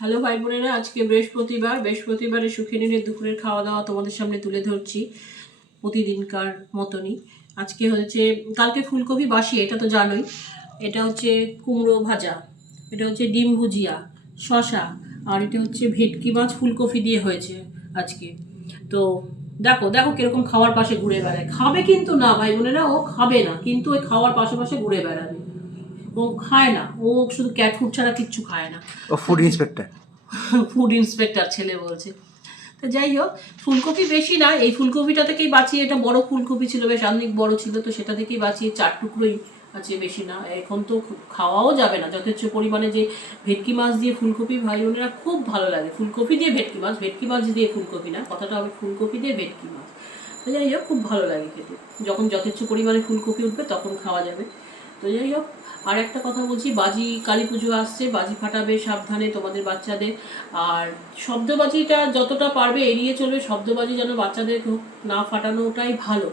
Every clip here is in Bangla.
হ্যালো ভাই বোনেরা, আজকে বৃহস্পতিবারে সুখিনীর দুপুরের খাওয়া দাওয়া তোমাদের সামনে তুলে ধরছি প্রতিদিনকার মতনই। আজকে হচ্ছে কালকে ফুলকপি বাসি, এটা তো জানোই। এটা হচ্ছে কুমড়ো ভাজা, এটা হচ্ছে ডিম ভুজিয়া, শশা, আর এটা হচ্ছে ভেটকি মাছ ফুলকপি দিয়ে হয়েছে আজকে। তো দেখো দেখো কিরকম খাওয়ার পাশে ঘুরে বেড়ায়। খাবে কিন্তু না ভাই বোনেরা, ও খাবে না, কিন্তু ওই খাওয়ার পাশে পাশে ঘুরে বেড়াবে। ও খায় না, ও শুধু ক্যাট ফুড ছাড়া কিচ্ছু খায় না। ও ফুড ইন্সপেক্টর ফুড ইন্সপেক্টর ছেলে বলছে। তো যাই হোক, ফুলকপি বেশি না, এই ফুলকপিটা থেকেই বাঁচিয়ে, এটা বড় ফুলকপি ছিল, বেশ অনেক বড় ছিল, তো সেটা থেকেই বাঁচিয়ে 4 টুকরোই আছে, বেশি না। এখন তো খাওয়াও যাবে না যথেচ্ছ পরিমাণে। যে ভেটকি মাছ দিয়ে ফুলকপি, ভাই বোনেরা খুব ভালো লাগে। ফুলকপি দিয়ে ভেটকি মাছ দিয়ে ফুলকপি না, কথাটা হবে ফুলকপি দিয়ে ভেটকি মাছ। তো যাই হোক, খুব ভালো লাগে খেতে। যখন যথেচ্ছ পরিমাণে ফুলকপি উঠবে তখন খাওয়া যাবে। তো যাই হোক, আর একটা কথা বলছি, বাজি কালী পুজো আসছে, বাজি ফাটাবে সাবধানে তোমাদের বাচ্চাদের। আর শব্দবাজিটা যতটা পারবে এড়িয়ে চলবে, শব্দবাজি যেন বাচ্চাদের না ফাটানোটাই ভালো।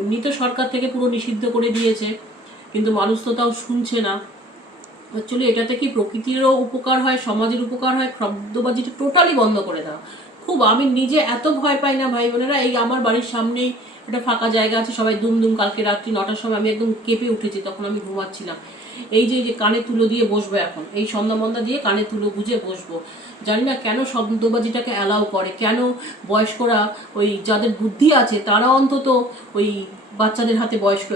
এমনি তো সরকার থেকে পুরো নিষিদ্ধ করে দিয়েছে, কিন্তু মানুষ তো তাও শুনছে না। অ্যাকচুয়ালি এটাতে কি প্রকৃতিরও উপকার হয়, সমাজের উপকার হয়। শব্দবাজিটা টোটালি বন্ধ করে দেওয়া। আমি নিজে এত ভয় পাই না ভাই বোনেরা। এই আমার বাড়ির সামনেই একটা ফাঁকা জায়গা আছে, সবাই দুম কালকে রাত্রি 9টার সময় আমি একদম কেঁপে উঠেছি, তখন আমি ঘুমাচ্ছিলাম। এই যে কানে তুলো দিয়ে বসবো, এখন এই সন্ধ্যাবন্ধা দিয়ে কানে তুলো গুঁজে বসবো। জানি না কেন শব্দবাজিটাকে অ্যালাউ করে, কেন বয়স্করা, ওই যাদের বুদ্ধি আছে তারা অন্তত ওই বাচ্চাদের হাতে বয়স্ক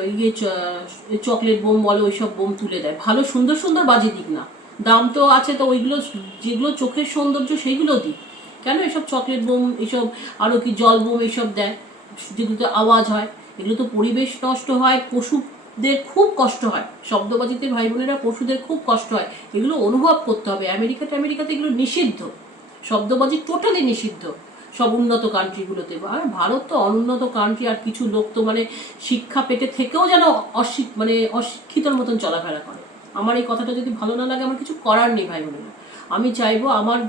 চকলেট বোম বলে ওইসব বোম তুলে দেয়। ভালো সুন্দর সুন্দর বাজি দিক না, দাম তো আছে, তো ওইগুলো যেগুলো চোখের সৌন্দর্য সেইগুলো দিক। কেন এসব চকলেট বোম, এইসব আরও কি জল বোম এইসব দেয়, যেগুলোতে আওয়াজ হয়? এগুলো তো পরিবেশ নষ্ট হয়, পশুদের খুব কষ্ট হয়। শব্দবাজিতে ভাই বোনেরা পশুদের খুব কষ্ট হয়, এগুলো অনুভব করতে হবে। আমেরিকাতে এগুলো নিষিদ্ধ, শব্দবাজি টোটালি নিষিদ্ধ সব উন্নত কান্ট্রিগুলোতে। আর ভারত তো অনুন্নত কান্ট্রি, আর কিছু লোক তো মানে শিক্ষা পেটে থেকেও যেন অশিক্ষিতর মতন চলাফেরা করে। আমার এই কথাটা যদি ভালো না লাগে, আমার কিছু করার নেই ভাই বোনেরা। আমি চাইবো আমার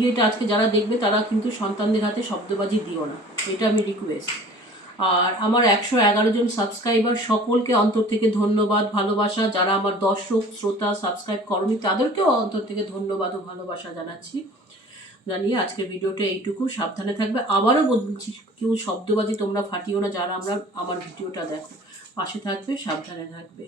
ইয়েটা আজকে যারা দেখবে তারা কিন্তু সন্তানদের হাতে শব্দবাজি দিও না, এটা আমি রিকোয়েস্ট। আর আমার 111 জন সাবস্ক্রাইবার, সকলকে অন্তর থেকে ধন্যবাদ, ভালোবাসা। যারা আমার দর্শক শ্রোতা সাবস্ক্রাইব করনি তাদেরকেও অন্তর থেকে ধন্যবাদ ও ভালোবাসা জানাচ্ছি। জানিয়ে আজকের ভিডিওটা এইটুকু। সাবধানে থাকবে। আবারও বলছি, কেউ শব্দবাজি তোমরা ফাটিও না, যারা আমার ভিডিওটা দেখো। পাশে থাকবে, সাবধানে থাকবে।